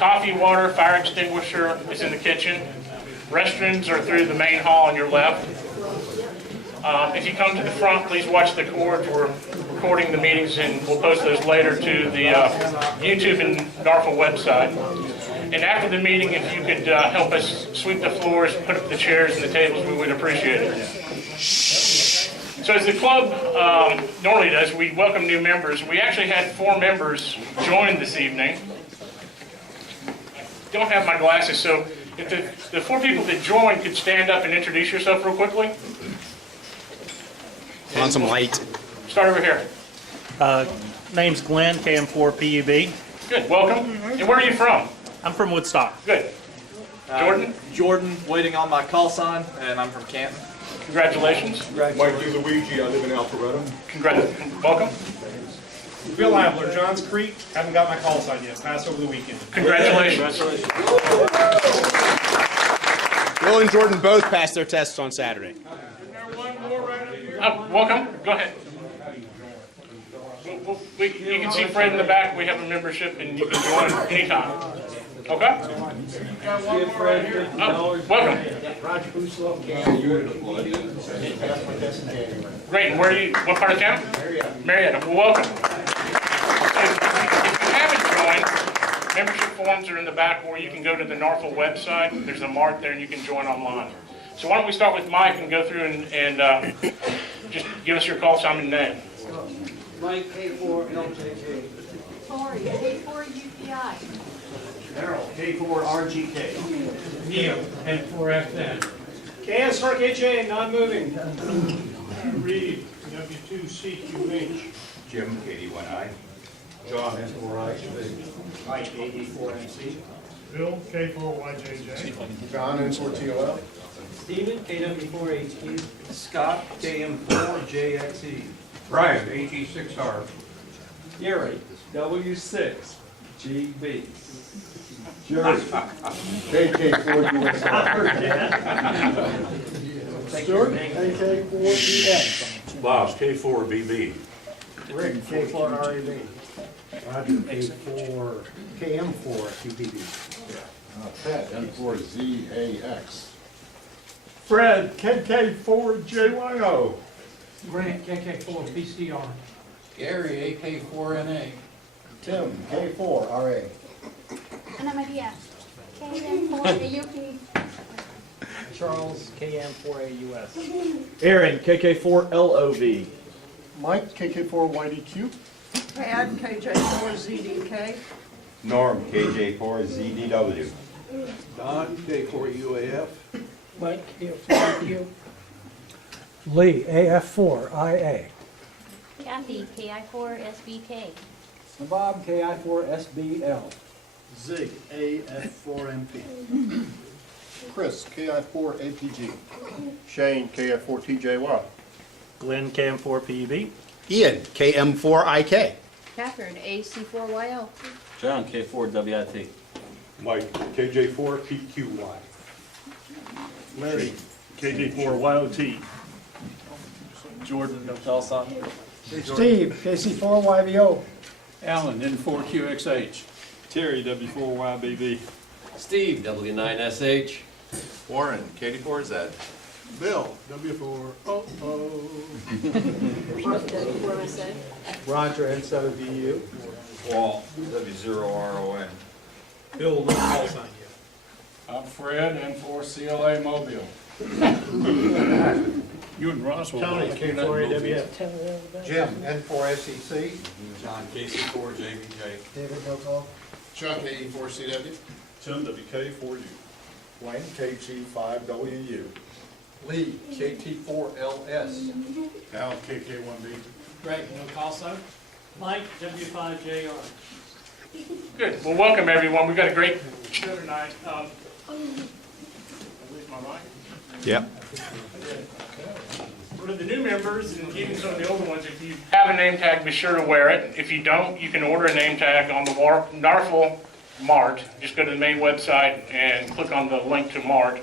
Coffee, water, fire extinguisher is in the kitchen. Restrooms are through the main hall on your left. If you come to the front, please watch the cords. We're recording the meetings and we'll post those later to the YouTube and NFARL website. And after the meeting, if you could help us sweep the floors, put up the chairs and the tables, we would appreciate it. So as the club normally does, we welcome new members. We actually had 4 members join this evening. Don't have my glasses, so if the 4 people that joined could stand up and introduce yourself real quickly. Want some light? Start over here. Name's Glenn, KM4PUB. Good, welcome. And where are you from? I'm from Woodstock. Good. Jordan? Jordan, waiting on my call sign, and I'm from Canton. Congratulations. Mike Luigi, I live in Alpharetta. Welcome. Bill Abler, Johns Creek. Haven't got my call sign yet. Passed over the weekend. Congratulations. Will and Jordan both passed their tests on Saturday. Welcome. Go ahead. You can see Fred in the back. We have a membership, and you can join anytime. Okay? Welcome. Great. And what part of town? Marietta. Well, welcome. So if you haven't joined, membership forms are in the back, or you can go to the NFARL website. There's a mark there, and you can join online. So why don't we start with Mike and go through and just give us your call sign and name. Mike, K4LJJ. Tori, K4 UPI. Harold, K4RGK. Neil, N4FN. KS4KJ, non-moving. Reed, W2CQH. Jim, KD1I. John, S4I. Mike, AD4MC. Bill, K4YJJ. John, N4TOL. Stephen, KW4HQ. Scott, KM4JXE. Brian, AG6R. Gary, W6GB. Jerry, KK4USR. Stuart, KK4BX. Bob, K4BB. Rick, K4RAB. Roger, KM4QBB. Pat, N4ZAX. Fred, KK4JYO. Grant, KK4PCR. Gary, AK4NA. Tim, K4RA. Ana Maria, KM4AUP. Charles, KM4AUS. Aaron, KK4LOV. Mike, KK4YDQ. Brad, KJ4ZDK. Norm, KJ4ZDW. Don, K4UAF. Mike, K4Q. Lee, AF4IA. Kathy, KI4SBK. Bob, KI4SBL. Zig, AF4MP. Chris, KI4APG. Shane, KI4TJY. Glenn, KM4PUB. Ian, KM4IK. Catherine, AC4YL. John, K4WIT. Mike, KJ4PQY. Larry, KK4YOT. Jordan, no call sign. Steve, KC4YBO. Alan, N4QXH. Terry, W4YBB. Steve, W9SH. Warren, KD4Z. Bill, W4OO. W4SA. Roger, N7VU. Walt, W0RON. Bill, no call sign yet. I'm Fred, N4CLA Mobile. You and Ross will. Tony, K4AWF. Jim, N4SEC. John, KC4JBJ. David, no call. Chuck, AE4CW. Tim, WK4U. Wayne, KG5WU. Lee, KT4LS. Al, KK1B. Greg, no call sign. Mike, W5JR. Good. Well, welcome everyone. We've got a great show tonight. Lose my mic. Yep. For the new members and even some of the older ones, if you have a name tag, be sure to wear it. If you don't, you can order a name tag on the NFARL Mart. Just go to the main website and click on the link to Mart.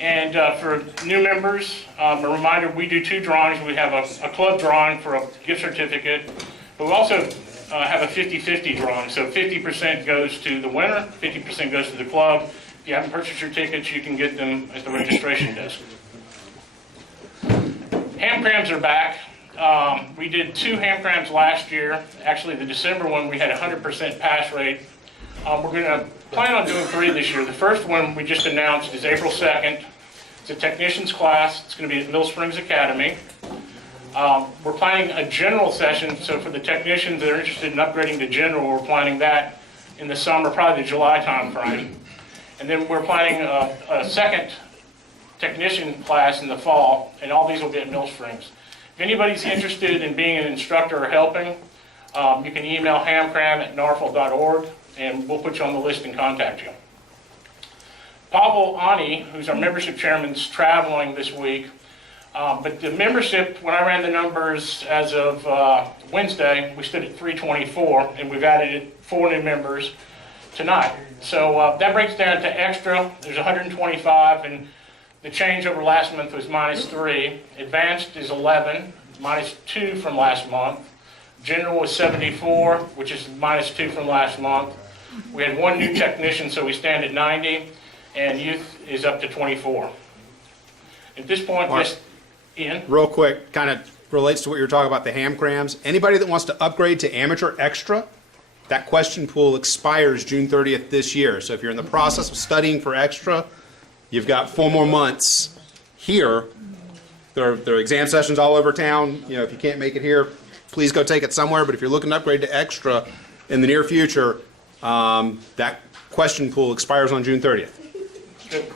And for new members, a reminder, we do 2 drawings. We have a club drawing for a gift certificate, but we also have a 50-50 drawing. So 50% goes to the winner, 50% goes to the club. If you haven't purchased your tickets, you can get them at the registration desk. Ham crams are back. We did 2 ham crams last year. Actually, the December one, we had a 100% pass rate. We're going to plan on doing 3 this year. The first one we just announced is April 2nd. It's a technician's class. It's going to be at Mill Springs Academy. We're planning a general session, so for the technicians that are interested in upgrading to general, we're planning that in the summer, probably the July timeframe. And then we're planning a second technician class in the fall, and all these will be at Mill Springs. If anybody's interested in being an instructor or helping, you can email hamcram@narfl.org, and we'll put you on the list and contact you. Pavel Ani, who's our membership chairman, is traveling this week. But the membership, when I ran the numbers as of Wednesday, we stood at 324, and we've added 4 new members tonight. So that breaks down to extra. There's 125, and the change over last month was -3. Advanced is 11, -2 from last month. General was 74, which is -2 from last month. We had 1 new technician, so we stand at 90, and youth is up to 24. At this point, Mark. just Ian. Real quick, kind of relates to what you were talking about, the ham crams. Anybody that wants to upgrade to amateur extra, that question pool expires June 30th this year. So if you're in the process of studying for extra, you've got 4 more months here. There are exam sessions all over town. You know, if you can't make it here, please go take it somewhere. But if you're looking to upgrade to extra in the near future, that question pool expires on June 30th.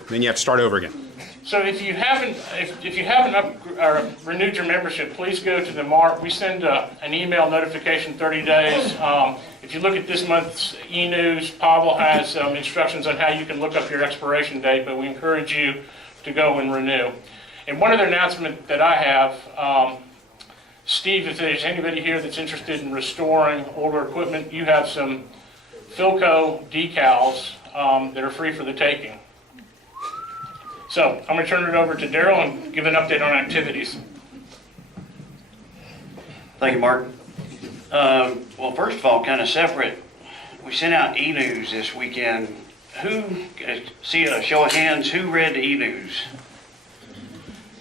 Then you have to start over again. So if you haven't renewed your membership, please go to the MARC. We send an email notification 30 days. If you look at this month's e-news, Pavel has instructions on how you can look up your expiration date, but we encourage you to go and renew. And one other announcement that I have, Steve, if there's anybody here that's interested in restoring older equipment, you have some Philco decals that are free for the taking. So I'm going to turn it over to Daryl and give an update on activities. Thank you, Mark. Well, first of all, kind of separate, we sent out e-news this weekend. See a show of hands, who read the e-news?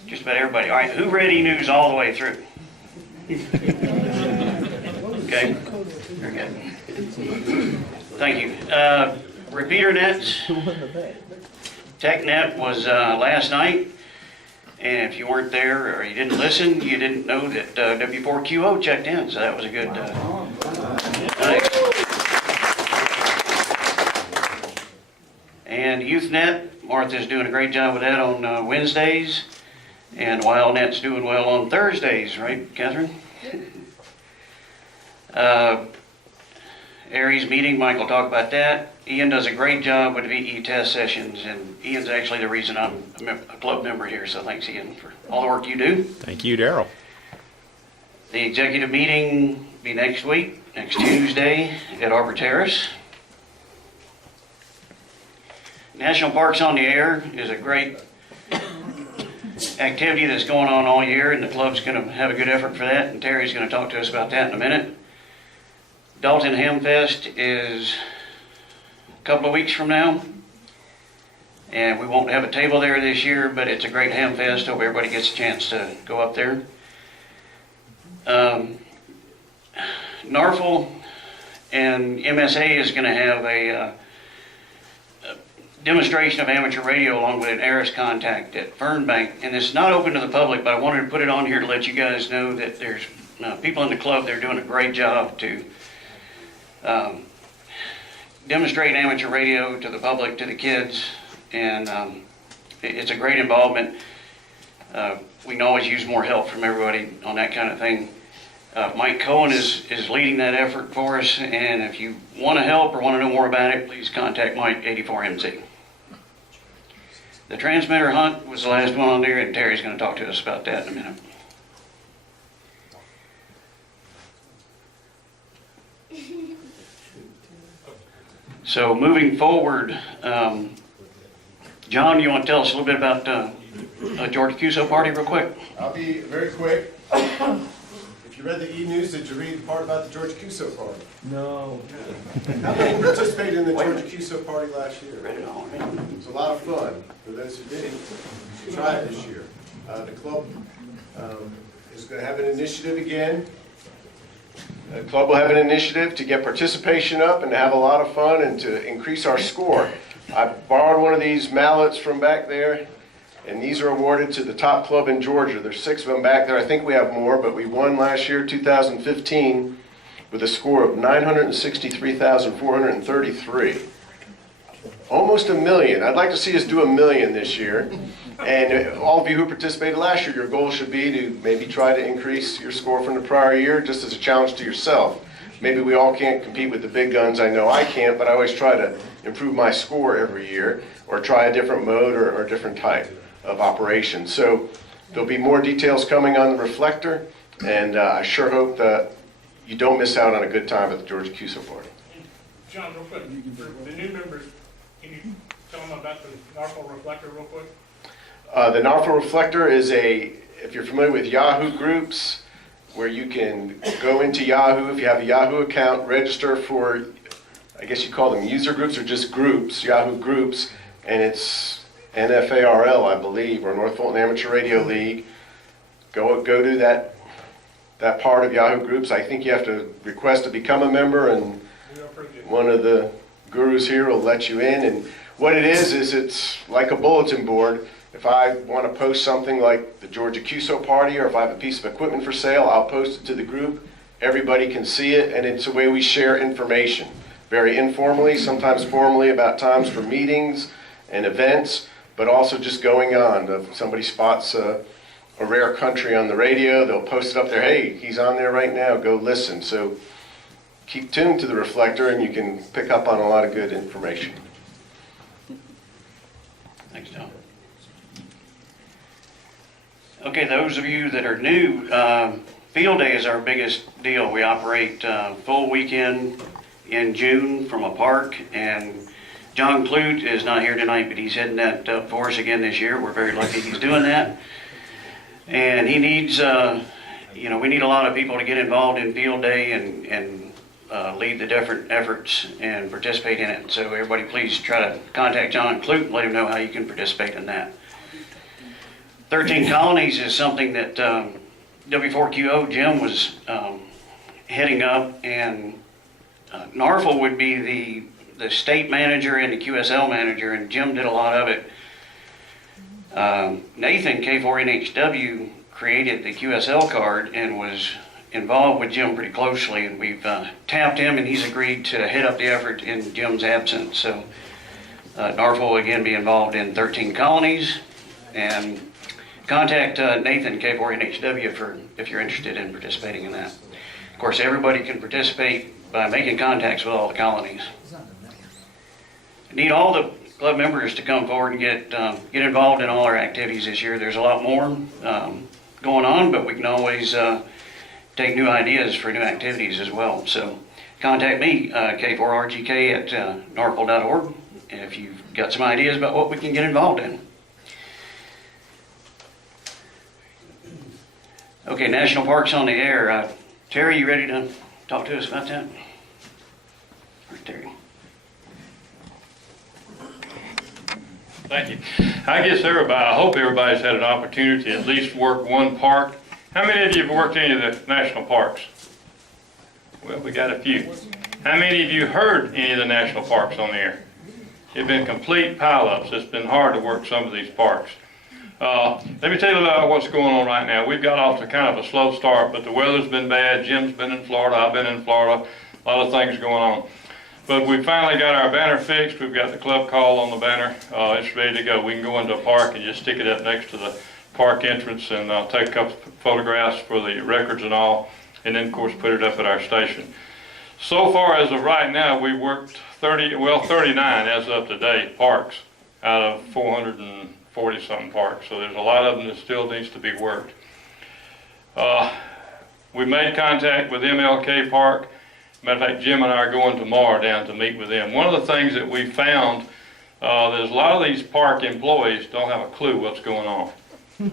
Just about everybody. All right, who read e-news all the way through? Okay, very good. Thank you. Repeater nets. TechNet was last night, and if you weren't there or you didn't listen, you didn't know that W4QO checked in, so that was a good night. And YouthNet, Martha's doing a great job with that on Wednesdays, and WildNet's doing well on Thursdays, right, Catherine? Aries Meeting, Mike will talk about that. Ian does a great job with VE test sessions, and Ian's actually the reason I'm a club member here, so thanks, Ian, for all the work you do. Thank you, Daryl. The executive meeting will be next week, next Tuesday at Arbor Terrace. National Parks on the Air is a great activity that's going on all year, and the club's going to have a good effort for that, and Terry's going to talk to us about that in a minute. Dalton Hamfest is a couple of weeks from now, and we won't have a table there this year, but it's a great Hamfest. Hope everybody gets a chance to go up there. NARFL and MSA is going to have a demonstration of amateur radio along with an Aries contact at Fernbank, and it's not open to the public, but I wanted to put it on here to let you guys know that there's people in the club. They're doing a great job to demonstrate amateur radio to the public, to the kids, and it's a great involvement. We can always use more help from everybody on that kind of thing. Mike Cohen is leading that effort for us, and if you want to help or want to know more about it, please contact Mike, 84MC. The transmitter hunt was the last one on there, and Terry's going to talk to us about that in a minute. So moving forward, John, you want to tell us a little bit about George Cuso party real quick? I'll be very quick. If you you read the e-news, did you read the part about the George Cuso party? No. How many participated in the George Cuso party last year? Read it all. It was a lot of fun. For those who didn't, you should try it this year. The club is going to have an initiative again. The club will have an initiative to get participation up and to have a lot of fun and to increase our score. I borrowed one of these mallets from back there, and these are awarded to the top club in Georgia. There's 6 of them back there. I think we have more, but we won last year, 2015, with a score of 963,433. Almost a million. I'd like to see us do 1 million this year. And all of you who participated last year, your goal should be to maybe try to increase your score from the prior year, just as a challenge to yourself. Maybe we all can't compete with the big guns. I know I can't, but I always try to improve my score every year, or try a different mode or a different type of operation. So there'll be more details coming on the reflector, and I sure hope that you don't miss out on a good time at the George Cuso party. John, real quick, for the new members, can you tell them about the NFARL reflector real quick? The NFARL reflector is if you're familiar with Yahoo groups, where you can go into Yahoo, if you have a Yahoo account, register for, I guess you call them user groups or just groups, Yahoo groups, and it's NFARL, I believe, or North Fulton Amateur Radio League. Go to that part of Yahoo groups. I think you have to request to become a member, and one of the gurus here will let you in. And what it is it's like a bulletin board. If I want to post something like the Georgia Cuso party, or if I have a piece of equipment for sale, I'll post it to the group. Everybody can see it, and it's a way we share information. Very informally, sometimes formally, about times for meetings and events, but also just going on. If somebody spots a rare country on the radio, they'll post it up there. Hey, he's on there right now, go listen. So keep tuned to the reflector, and you can pick up on a lot of good information. Thanks, John. Okay, those of you that are new, Field Day is our biggest deal. We operate full weekend in June from a park, and John Clute is not here tonight, but he's heading that up for us again this year. We're very lucky he's doing that. And he needs, we need a lot of people to get involved in Field Day and lead the different efforts and participate in it. So everybody please try to contact John Clute and let him know how you can participate in that. 13 Colonies is something that W4QO Jim was heading up, and NFARL would be the state manager and the QSL manager, and Jim did a lot of it. Nathan, K4NHW, created the QSL card and was involved with Jim pretty closely, and we've tapped him, and he's agreed to head up the effort in Jim's absence. So NFARL will again be involved in 13 Colonies, and contact Nathan, K4NHW, if you're interested in participating in that. Of course, everybody can participate by making contacts with all the colonies. I need all the club members to come forward and get involved in all our activities this year. There's a lot more going on, but we can always take new ideas for new activities as well. So contact me, K4RGK at NFARL.org, if you've got some ideas about what we can get involved in. Okay, National Parks on the Air. Terry, you ready to talk to us about that? Where's Terry? Thank you. I hope everybody's had an opportunity to at least work one park. How many of you have worked any of the national parks? Well, we got a few. How many of you heard any of the national parks on the air? It's been complete pileups. It's been hard to work some of these parks. Let me tell you about what's going on right now. We've got off to kind of a slow start, but the weather's been bad. Jim's been in Florida. I've been in Florida. A lot of things going on. But we finally got our banner fixed. We've got the club call on the banner. It's ready to go. We can go into a park and just stick it up next to the park entrance and take a couple photographs for the records and all, and then of course put it up at our station. So far as of right now, we worked 39 as of today parks out of 440 something parks. So there's a lot of them that still needs to be worked. We made contact with MLK Park. Matter of fact, Jim and I are going tomorrow down to meet with them. One of the things that we found, there's a lot of these park employees don't have a clue what's going on.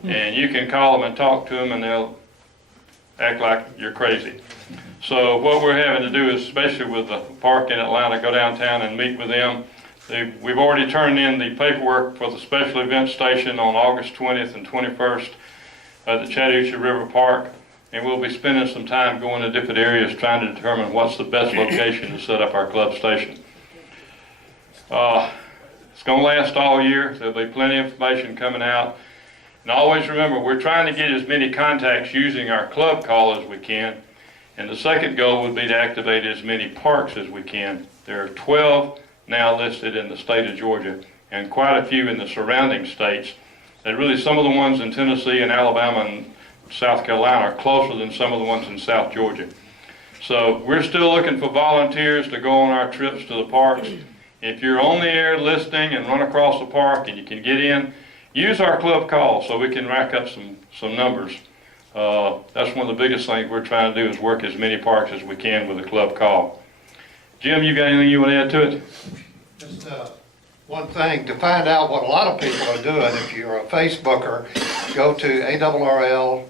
And you can call them and talk to them, and they'll act like you're crazy. So what we're having to do is, especially with the park in Atlanta, go downtown and meet with them. We've already turned in the paperwork for the special event station on August 20th and 21st at the Chattahoochee River Park, and we'll be spending some time going to different areas trying to determine what's the best location to set up our club station. It's going to last all year. There'll be plenty of information coming out. And always remember, we're trying to get as many contacts using our club call as we can. And the second goal would be to activate as many parks as we can. There are 12 now listed in the state of Georgia, and quite a few in the surrounding states. And really, some of the ones in Tennessee and Alabama and South Carolina are closer than some of the ones in South Georgia. So we're still looking for volunteers to go on our trips to the parks. If you're on the air listening and run across the park and you can get in, use our club call so we can rack up some numbers. That's one of the biggest things we're trying to do, is work as many parks as we can with a club call. Jim, you got anything you want to add to it? Just one thing, to find out what a lot of people are doing, if you're a Facebooker, go to ARRL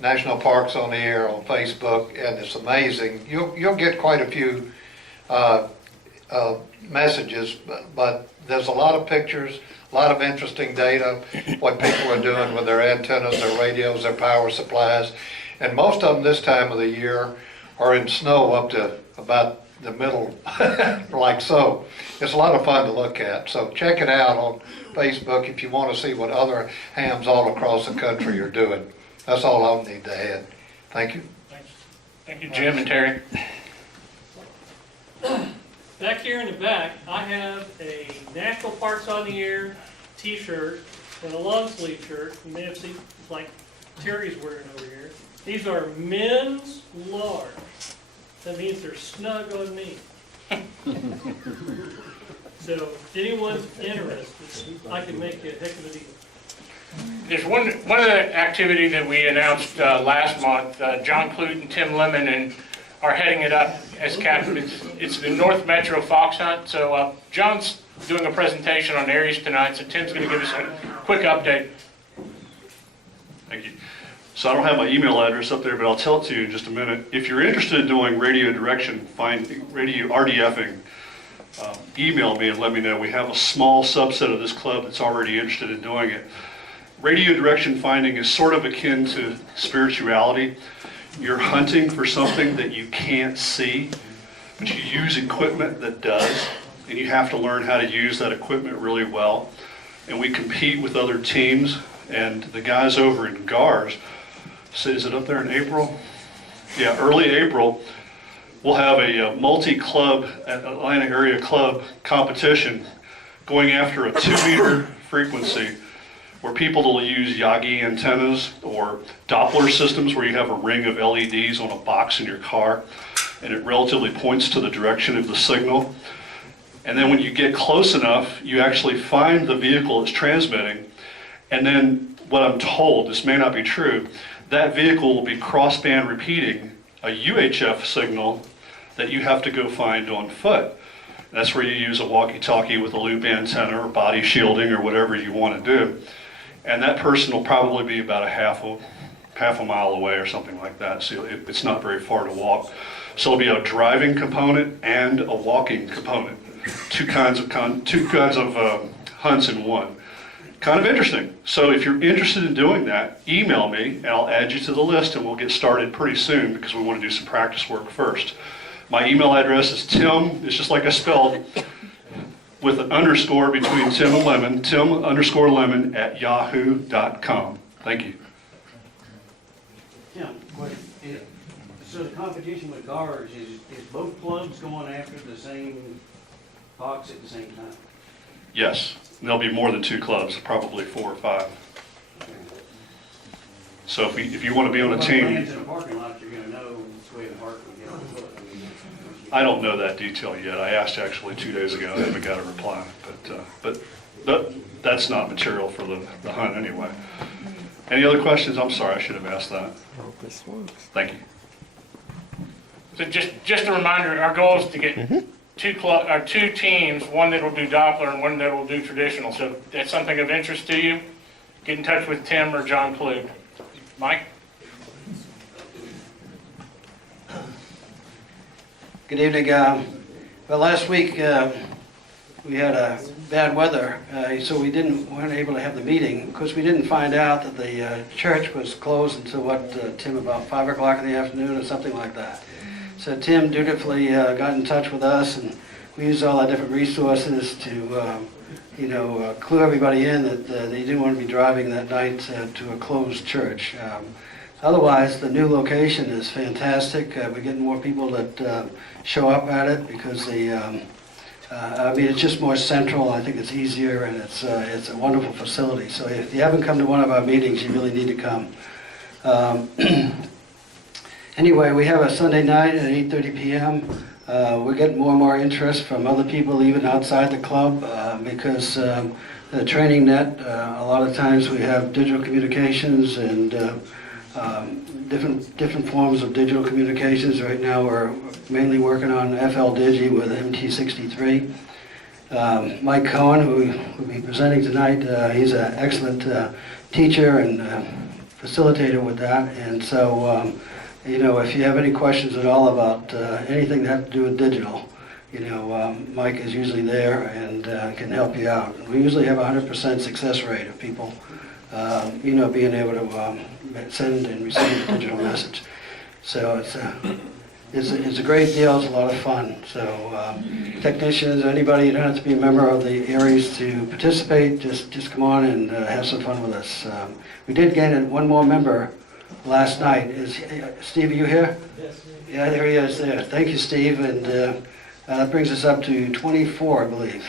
National Parks on the Air on Facebook, and it's amazing. You'll get quite a few messages, but there's a lot of pictures, a lot of interesting data, what people are doing with their antennas, their radios, their power supplies. And most of them this time of the year are in snow up to about the middle, like so. It's a lot of fun to look at. So check it out on Facebook if you want to see what other hams all across the country are doing. That's all I'll need to add. Thank you. Thank you, Jim and Terry. Back here in the back, I have a National Parks on the Air t-shirt and a long sleeve shirt. You may have seen, like Terry's wearing over here. These are men's large. That means they're snug on me. So if anyone's interested, I can make you a heck of a deal. There's one of the activity that we announced last month. John Clute and Tim Lemon are heading it up as captains. It's the North Metro Fox Hunt. So John's doing a presentation on Aries tonight, so Tim's going to give us a quick update. Thank you. So I don't have my email address up there, but I'll tell it to you in just a minute. If you're interested in doing radio direction finding, radio RDFing, email me and let me know. We have a small subset of this club that's already interested in doing it. Radio direction finding is sort of akin to spirituality. You're hunting for something that you can't see, but you use equipment that does, and you have to learn how to use that equipment really well. And we compete with other teams, and the guys over in GARS, so is it up there in April? Yeah, early April, we'll have a multi-club, Atlanta area club competition going after a 2-meter frequency where people will use Yagi antennas or Doppler systems where you have a ring of LEDs on a box in your car and it relatively points to the direction of the signal. And then when you get close enough, you actually find the vehicle it's transmitting. And then what I'm told, this may not be true, that vehicle will be crossband repeating a UHF signal that you have to go find on foot. That's where you use a walkie-talkie with a loop antenna or body shielding or whatever you want to do. And that person will probably be about a half a mile away or something like that. So it's not very far to walk. So it'll be a driving component and a walking component. Two kinds of hunts in one. Kind of interesting. So if you're interested in doing that, email me and I'll add you to the list and we'll get started pretty soon because we want to do some practice work first. My email address is Tim, it's just like I spelled, with an underscore between Tim and Lemon, Tim_Lemon at yahoo.com. Thank you. Yeah, so the competition with GARS, is both clubs going after the same box at the same time? Yes, and there'll be more than 2 clubs, probably 4 or 5. So if you want to be on a team... Plans in a parking lot, you're going to know which way the park will get on foot. I don't know that detail yet. I asked actually 2 days ago. I haven't got a reply. But that's not material for the hunt anyway. Any other questions? I'm sorry, I should have asked that. Thank you. So just a reminder, our goal is to get two teams, one that will do Doppler and one that will do traditional. So if that's something of interest to you, get in touch with Tim or John Clute. Mike? Good evening. Well, last week we had bad weather, so we weren't able to have the meeting. Of course, we didn't find out that the church was closed until Tim, about 5 o'clock in the afternoon or something like that. So Tim dutifully got in touch with us, and we used all our different resources to, clue everybody in that they didn't want to be driving that night to a closed church. Otherwise, the new location is fantastic. We're getting more people that show up at it because it's just more central. I think it's easier, and it's a wonderful facility. So if you haven't come to one of our meetings, you really need to come. Anyway, we have a Sunday night at 8:30 p.m. We're getting more and more interest from other people, even outside the club, because the training net, a lot of times we have digital communications and different forms of digital communications. Right now we're mainly working on FL Digi with MT63. Mike Cohen, who will be presenting tonight, he's an excellent teacher and facilitator with that. And so, if you have any questions at all about anything that has to do with digital, Mike is usually there and can help you out. We usually have a 100% success rate of people, being able to send and receive a digital message. So it's a great deal. It's a lot of fun. So technicians, anybody, you don't have to be a member of the Aries to participate. Just come on and have some fun with us. We did gain one more member last night. Steve, are you here? Yes. Yeah, there he is there. Thank you, Steve. And that brings us up to 24, I believe.